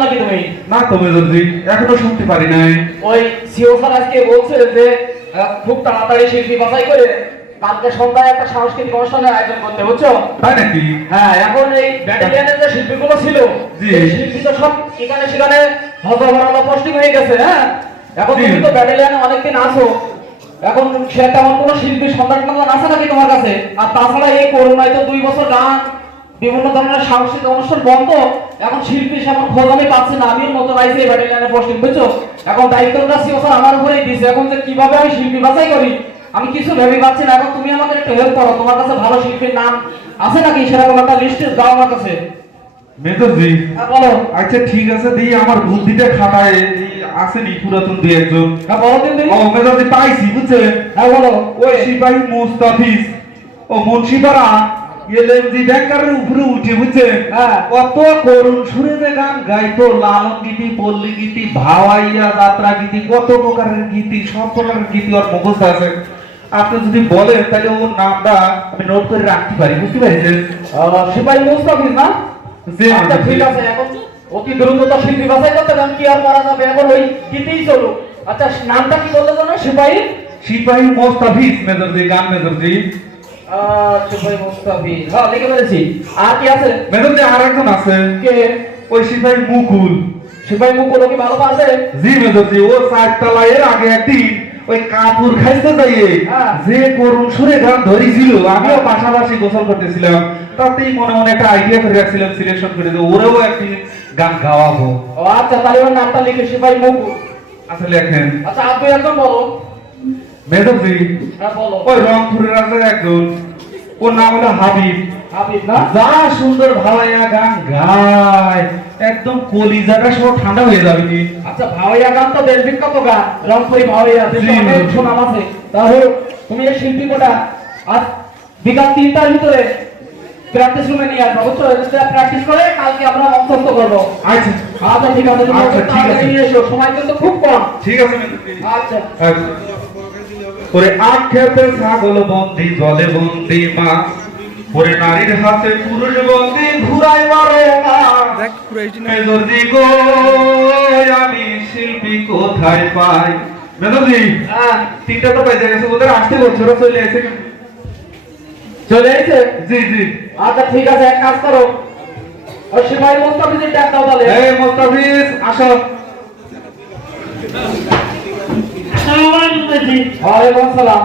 নাকি তুমি? না তুমি যদি এখনো শুনতে পারি নাই। ওই সিও স্যার আজকে বলছে যে খুব তাড়াতাড়ি শিল্পী বাছাই করে কালকে সন্ধ্যায় একটা সাংস্কৃতিক অনুষ্ঠানের আয়োজন করতে, বুঝছো? তাই নাকি? হ্যাঁ, এখন এই ব্যাটালিয়নের যে শিল্পীগুলো ছিল, এই শিল্পী তো সব এখানে সেখানে হজবরল পোস্টিং হয়ে গেছে। হ্যাঁ, এখন তুমি তো ব্যাটালিয়নে অনেকদিন আছো, এখন সে তেমন কোনো শিল্পী সন্ধান আছে নাকি তোমার কাছে? আর তাছাড়া এই করোনায় তো 2 বছর গান বিভিন্ন ধরনের সাংস্কৃতিক অনুষ্ঠান বন্ধ, এখন শিল্পী সেমন খোঁজ আমি পাচ্ছি না। আমিও নতুন আইসি এই ব্যাটালিয়নে পোস্টিং, বুঝছো? এখন দায়িত্বটা সিও স্যার আমার উপরেই দিয়েছে। এখন যে কিভাবে আমি শিল্পী বাছাই করি আমি কিছু ভেবে পাচ্ছি না। এখন তুমি আমাকে একটু হেল্প করো, তোমার কাছে ভালো শিল্পীর নাম আছে নাকি সেরকম একটা লিস্ট দাও আমার কাছে। মেজরজি, হ্যাঁ বলো। আচ্ছা ঠিক আছে, দিই আমার বুদ্ধিটা খাটায় আসেনি পুরাতন দুই একজন। হ্যাঁ বলো দিন দিন। ও মেজরজি পাইছি, বুঝছেন? হ্যাঁ বলো। ওই সিপাহী মুস্তাফিজ ও মুন্সিপাড়া এলএমজি ব্যাংকারের উপরে উঠে, বুঝছেন? হ্যাঁ। কত করুণ সুরে যে গান গাইতো, লালন গীতি, পল্লী গীতি, ভাওয়াইয়া যাত্রা গীতি, কত প্রকারের গীতি, সব প্রকারের গীতি ওর মুখস্থ আছে। আপনি যদি বলেন তাহলে ওর নামটা আমি নোট করে রাখতে পারি, বুঝতে পারছেন? সিপাহী মুস্তাফিজ না? জি, আচ্ছা ঠিক আছে, এখন অতি দ্রুত তো শিল্পী বাছাই করতে হবে, কি আর করা যাবে, এখন ওই গীতেই চলো। আচ্ছা নামটা কি বললে জানো? সিপাহী সিপাহী মুস্তাফিজ মেজরজি, গান মেজরজি। সিপাহী মুস্তাফিজ, হ্যাঁ লিখে ফেলেছি। আর কি আছে? মেজরজি আর একজন আছে। কে? ওই সিপাহী মুকুল। সিপাহী মুকুল কি ভালো পারবে? জি মেজরজি, ও চারতলা এর আগে একদিন ওই কাপুর খাইতে যাইয়ে যে করুণ সুরে গান ধরেছিল, আমিও পাশাপাশি গোসল করতেছিলাম, তাতেই মনে মনে একটা আইডিয়া করে রাখছিলাম, সিলেকশন করে যে ওরেও একটি গান গাওয়াবো। ও আচ্ছা, তাহলে ওর নামটা লিখে সিপাহী মুকুল। আচ্ছা লেখেন। আচ্ছা আপনি একজন বলো। মেজরজি, হ্যাঁ বলো। ওই রংপুরের আছে একজন, ওর নাম হলো হাবিব। হাবিব না? যা সুন্দর ভাওয়াইয়া গান গায়, একদম কলিজাটা সব ঠান্ডা হয়ে যাবে কি। আচ্ছা ভাওয়াইয়া গান তো দেশ বিখ্যাত গান, রংপুরি ভাওয়াইয়া দেশে অনেক সুনাম আছে। তাহলে তুমি এই শিল্পী কোটা আজ বিকাল 3টার ভিতরে প্র্যাকটিস রুমে নিয়ে আসবো, বুঝছো? প্র্যাকটিস করে কালকে আমরা মঞ্চস্থ করবো। আচ্ছা আচ্ছা ঠিক আছে, তুমি আচ্ছা, ঠিক আছে। নিয়ে এসো, সময় কিন্তু খুব কম। ঠিক আছে মেজরজি। আচ্ছা। ওরে আখেতে ছাগল বন্দি, জলে বন্দি মা, ওরে নারীর হাতে পুরুষ বন্দি, ঘুরাই মারো মা। মেজরজি গো, আমি শিল্পী কোথায় পাই? মেজরজি, হ্যাঁ 3টা তো বাজে গেছে, ওদের আসতে বলছো, ওরা চলে এসে। চলে এসেছে? জি জি। আচ্ছা ঠিক আছে, এক কাজ করো, ওই সিপাহী মুস্তাফিজের ডাক দাও তাহলে। এই মুস্তাফিজ আসো। ওয়ালাইকুম আসসালাম।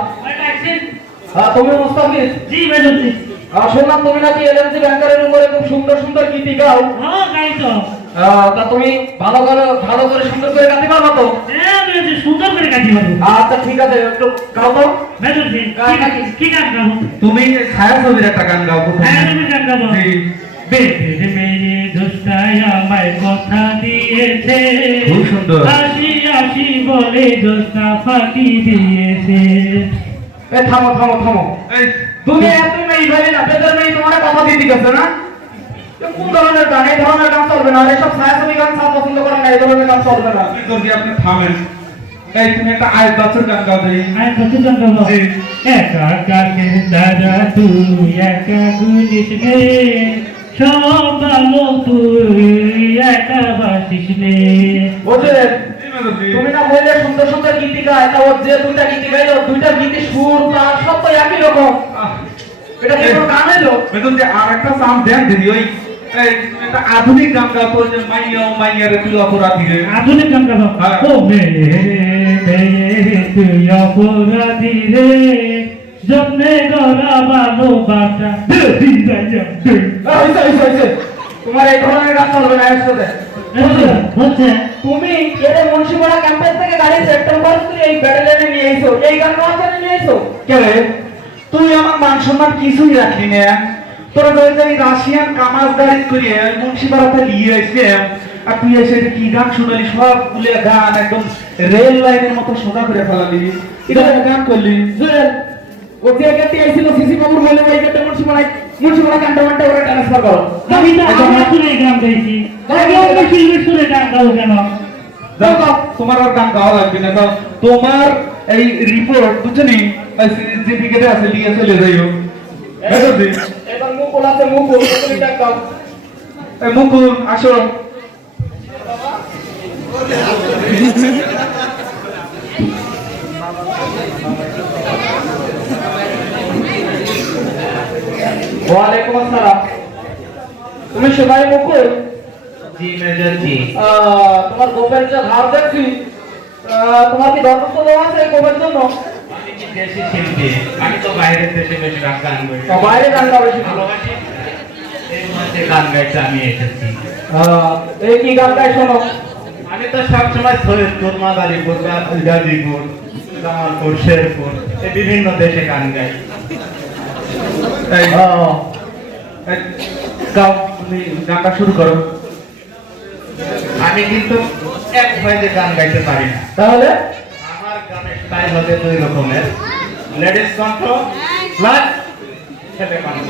হ্যাঁ তুমি মুস্তাফিজ? জি মেজরজি। শুনলাম তুমি নাকি এলএমজি ব্যাংকারের উপরে খুব সুন্দর সুন্দর গীতি গাও। হ্যাঁ গাই তো। তা তুমি ভালো করে সুন্দর করে গাতে পারো তো? হ্যাঁ মেজরজি, সুন্দর করে গাইতে পারবো। আচ্ছা ঠিক আছে, একটু গাও তো। মেজরজি গান নাকি? কি গান গাবো? তুমি ছায়াছবির একটা গান গাও প্রথমে। হ্যাঁ তুমি গান গাবো। জি। বেদের মেয়ে দোস্তায় আমায় কথা দিয়েছে, খুব সুন্দর। আসি আসি বলে দোস্তা ফাঁকি দিয়েছে। এই থামো থামো থামো। এই দুনিয়া তুমি মেয়ে ভাই না, বেদের মেয়ে তোমার কথা দিতে গেছে না? এ কোন ধরনের গান? এই ধরনের গান চলবে না। আর এসব ছায়াছবি গান সব পছন্দ করে না, এই ধরনের গান চলবে না। মেজরজি আপনি থামেন। এই তুমি একটা আয়াত বাছুর গান গাও দেই। আয় কত গান গাবো? জি। একা কাকের দাদা তুই একা গুলিস রে, সব ভালো তুই একা বাসিস রে। বুঝলেন? জি মেজরজি। তুমি না বললে সুন্দর সুন্দর গীতি গায়, তা ওর যে দুইটা গীতি গাইলো, দুইটা গীতি সুর তার সব তো একই রকম। এটা কি কোনো গান হইলো? মেজরজি আর একটা সাম দেন দিদি, ওই এই তুমি একটা আধুনিক গান গাও তো, যে মাইয়া ও মাইয়া রে তুই অপরাধী রে। আধুনিক গান গাবো। হ্যাঁ। ও মেয়ে তুই অপরাধী রে, যত্নে গড়া ভালোবাসা দিদি যাইয়া তুই। হইছে। তোমার এই ধরনের গান চলবে না এর সাথে। হচ্ছে তুমি এর মুন্সিপাড়া ক্যাম্পাস থেকে গাড়ি সেক্টর করে তুমি এই ব্যাটালিয়নে নিয়ে আইছো, এই গান গাওয়ার জন্য নিয়ে আইছো? কে রে? তুই আমার মান সম্মান কিছুই রাখলি না। তোরা ধরে যাই রাশিয়ান কামাজ গাড়ি করে ওই মুন্সিপাড়াতে নিয়ে আসছে, আর তুই এসে এটা কি গান শুনালি? সব গুলো গান একদম রেল লাইনের মতো সোজা করে ফেলালি। এটা গান করলি? জুয়েল ও যে গেটে আইছিল সিসি বাবুর বলে ওই গেটে মুন্সিপাড়া ক্যান্টনমেন্টে ওরে ট্রান্সফার করো। আমি তো আমার সুরে গান গাইছি, আমি অন্য শিল্পীর সুরে গান গাবো কেন? দাও, তোমার আর গান গাওয়া লাগবে না। দাও, তোমার এই রিপোর্ট বুঝছনি সার্টিফিকেটে আছে, নিয়ে চলে যাইও। মেজরজি, এবার মুকুল আছে, মুকুল তুমি ডাক দাও। এই মুকুল আসো। ওয়ালাইকুম আসসালাম। তুমি সেবাই মুকুল? জি মেজর জি। তোমার গোপের যে ধার দেখছি, তোমার কি দরখাস্ত দেওয়া আছে এই গোপের জন্য? আমি কি দেশি শিল্পী, আমি তো বাইরের দেশে বেশি গান গাই। বাইরে গান গাও বেশি ভালোবাসি, এই মধ্যে গান গাইতে আমি এসেছি। এই কি গান গাই শোনো? আমি তো সবসময় সৈয়দপুর, মাদারীপুর, গাজীপুর, জামালপুর, শেরপুর এই বিভিন্ন দেশে গান গাই। গাও, তুমি গানটা শুরু করো। আমি কিন্তু এক ভয়েসে গান গাইতে পারি না। তাহলে আমার গানের স্টাইল হচ্ছে দুই রকমের, লেডিস কণ্ঠ প্লাস ছেলে কণ্ঠ।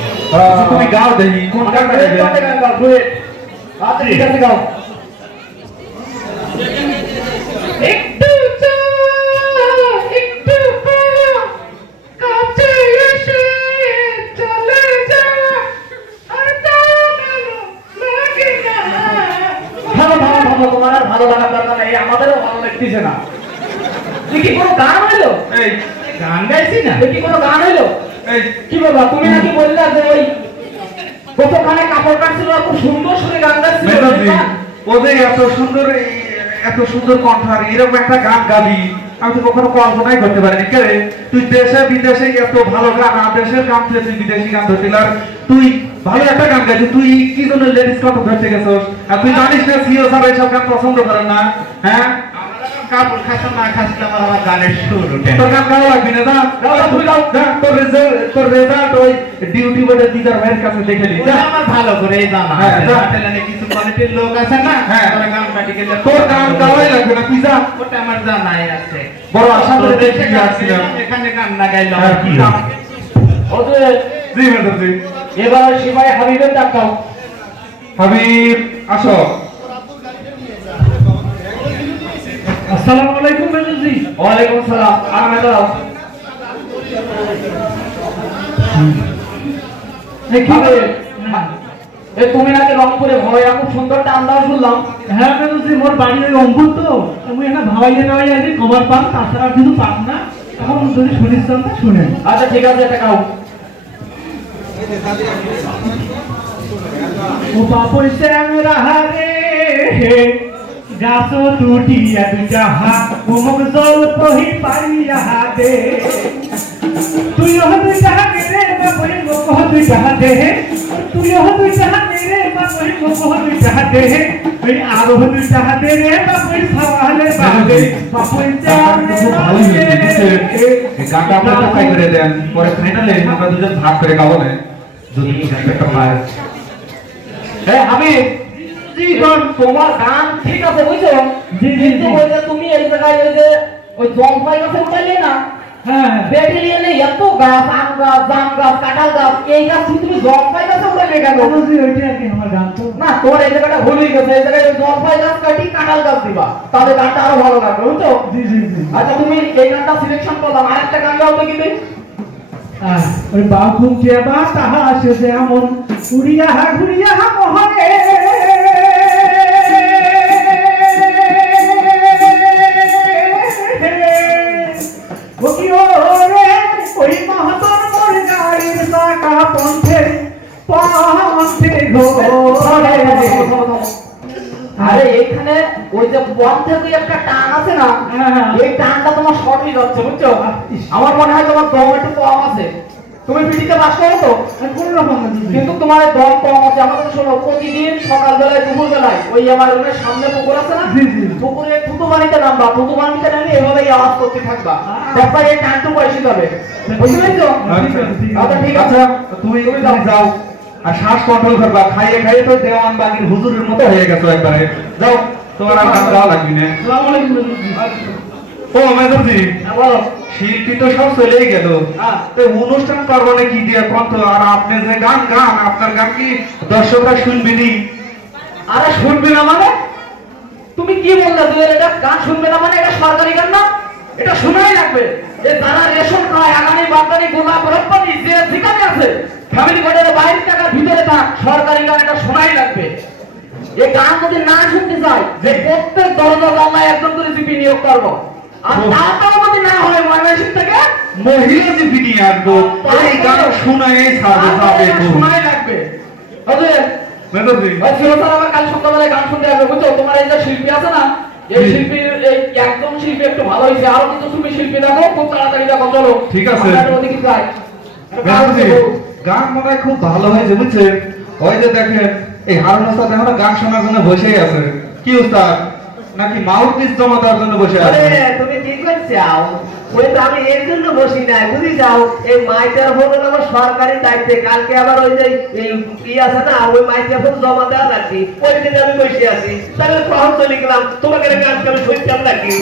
তুমি গাও দেখি কোন গানটা গাইবে? গান গাও, ডুয়েট। আচ্ছা ঠিক আছে গাও। একটু চা, একটু পা, কাছে এসে চলে যা, আর তো ভালো লাগে না। ভালো ভালো ভালো, তোমার আর ভালো লাগার দরকার নেই, আমাদেরও ভালো লাগতেছে না। তুই কি কোনো গান হইলো? এই গান গাইছি না? তুই কি কোনো গান হইলো? এই কি বাবা, তুমি নাকি বললা যে ওই কতখানে কাপড় কাটছিল, খুব সুন্দর সুরে গান গাচ্ছিল। মেধাবী, ওদের এত সুন্দর কণ্ঠ আর এরকম একটা গান গাবি আমি তো কখনো কল্পনাই করতে পারিনি। কে রে, তুই দেশে বিদেশে এত ভালো গান, আর দেশের গান থেকে তুই বিদেশি গান ধরছিল, আর তুই ভালো একটা গান গাইছিস। তুই কি জন্য লেডিস কণ্ঠ ধরতে গেছস? আর তুই জানিস না সিও স্যার এইসব গান পছন্দ করেন না? হ্যাঁ, কাপড় খাস না খাসলে আমার গানের সুর ওঠে। তোর গান গাওয়া লাগবে না, তুই গাও। তোর রেজাল্ট ওই ডিউটি বোর্ডের দিদার ভাইয়ের কাছে দেখে নি। আমার ভালো করে জানা আছে, হোটেলে কিছু কোয়ালিটির লোক আছে না, তোর গান পাটি গেলে তোর গান গাওয়াই লাগবে না, তুই যা। ওটা আমার জানাই আছে, বড় আশা করে দেখে আসছিলাম এখানে গান না গাইলে আমার কি হবে। ওদের জি ম্যাডাম জি। এবার সিপাই হাবিবের ডাক দাও। হাবিব আসো। আসসালামু আলাইকুম মেজরজি। ওয়ালাইকুম আসসালাম। আরামে দাও। তুমি নাকি রংপুরে ভয়া খুব সুন্দর টান দাও শুনলাম। হ্যাঁ মেজরজি, মোর বাড়ি ওই অঙ্কুর তো, আমি এখানে ভাবাইয়ে নেওয়াই আছি, খবর পান, তাছাড়া আর কিছু পান না। এখন যদি শুনিস তো শুনেন। আচ্ছা ঠিক আছে, এটা গাও। ও বাপই স্যাংরা রে, গাছ টুটিয়া দুজাহা, মুখ জল পহি পারিয়া দে। তুই দুই যাহা রে বাপই মুখ দুই যাহা দে, তুই দুই যাহা রে বাপই মুখ দুই যাহা দে, তুই আরো দুই যাহা দে রে বাপই সাওয়ালে বাদে। বাপই স্যাংরা রে, গানটা আপনারা ট্রাই করে দেন, পরে ফাইনালে আমরা দুজন ভাগ করে গাবো না যদি একটা পায়। হ্যাঁ হাবিব, তোমার গান ঠিক আছে বুঝছো, কিন্তু ওই যে তুমি এই জায়গায় ওই যে ওই জলপাই গাছে উঠাইলে না, হ্যাঁ ব্যাটালিয়নে এত গাছ, আম গাছ, জাম গাছ, কাঁঠাল গাছ, এই গাছ তুমি জলপাই গাছে উঠাইলে কেন? মেজরজি, ওইটা আর কি আমার গান তো। না, তোমার এই জায়গাটা ভুল হয়ে গেছে, এই জায়গায় ওই জলপাই গাছ কাটি কাঁঠাল গাছ দিবা, তাহলে গানটা আরো ভালো লাগবে বুঝছো। জি জি জি। আচ্ছা তুমি এই গানটা সিলেকশন করলাম, আরেকটা গান গাও তো কিন্তু। ওই বাঘুম যে বা তাহা আসে যেমন উড়িয়া ঘুরিয়া মহরে, ও কি ওরে ওই মহাতর মোর গাড়ির চাকা পন্থে পন্থে ঘোরে। আরে এখানে ওই যে পথ থেকে একটা টান আছে না, হ্যাঁ। এই টানটা তোমার শর্টলি যাচ্ছে বুঝছো। আমার মনে হয় তোমার দম একটু কম আছে, তুমি পিটিতে বাস করো তো, কোন রকম কিন্তু তোমার এই দম কম আছে। আমাদের শোনো, প্রতিদিন সকালবেলায় দুপুর বেলায় ওই আমার রুমের সামনে পুকুর আছে না, জি, জি। পুকুরে থুতু পানিতে নামবা, থুতু পানিতে নামে এভাবেই আওয়াজ করতে থাকবা, দেখবা এই টানটুকু এসে যাবে, বুঝতে পেরেছো? আচ্ছা ঠিক আছে, আচ্ছা তুমি যাও, আর শ্বাস কন্ট্রোল করবা, খাইয়ে খাইয়ে তো দেওয়ান বাগির হুজুরের মতো হয়ে গেছো একবারে। যাও, তোমার আর গান গাওয়া লাগবে না। আসসালামু আলাইকুম মেজরজি। ও মেজরজি, হ্যাঁ, বলো। শিল্পী তো সব চলেই গেল, হ্যাঁ। তো অনুষ্ঠান করবো না কি দিয়ে কত? আর আপনি যে গান গান, আপনার গান কি দর্শকরা শুনবেনি? আরে শুনবে না মানে? তুমি কি বললে? তুমি এটা গান শুনবে না মানে? এটা সরকারি গান না, এটা শোনাই লাগবে। যে যারা রেশন খায়, আগামী বাঙালি গোলাপ রপ্তানি যে যেখানে আছে, ফ্যামিলি কোর্টের বাইরে টাকার ভিতরে থাক, সরকারি গান এটা শোনাই লাগবে। এই গান যদি না শুনতে চাই, যে প্রত্যেক দরজা জানলায় একজন করে জিপি নিয়োগ করবো, আর তাও যদি না হয় ময়মনসিংহ থেকে মহিলা জিপি নিয়ে আসবো, এই গান শোনায় ছাড়বে যাবে খুব। শোনাই লাগবে বুঝলে মেজরজি, ছিল স্যার আমার কাল সন্ধ্যাবেলায় গান শুনতে আসবে বুঝছো তোমার এই যে শিল্পী আছে না এই জি। শিল্পীর এই একদম শিল্পী একটু ভালো হয়েছে আরো কিন্তু তুমি শিল্পী দেখো খুব তাড়াতাড়ি দেখো চলো ঠিক আছে। আমরা একটু ওদিকে যাই মেজরজি, গান মনে হয় খুব ভালো হয়েছে বুঝছেন। ওই যে দেখেন এই হারুন ওস্তাদ এখনো গান শোনার জন্য বসেই আছে। কি ওস্তাদ, নাকি মাউথপিস জমা দেওয়ার জন্য বসে আছে? আরে তুমি কি করছাও? ওই তো আমি এর জন্য বসি নাই, বুঝি যাও এই মাইক্রোফোন আমার সরকারি দায়িত্বে, কালকে আবার ওই যে এই কি আছে না ওই মাইক্রোফোন জমা দেওয়া নাকি ওই দিন আমি বসে আছি, তাহলে কখন চলে গেলাম তোমাকে গান আমি শুনতাম নাকি?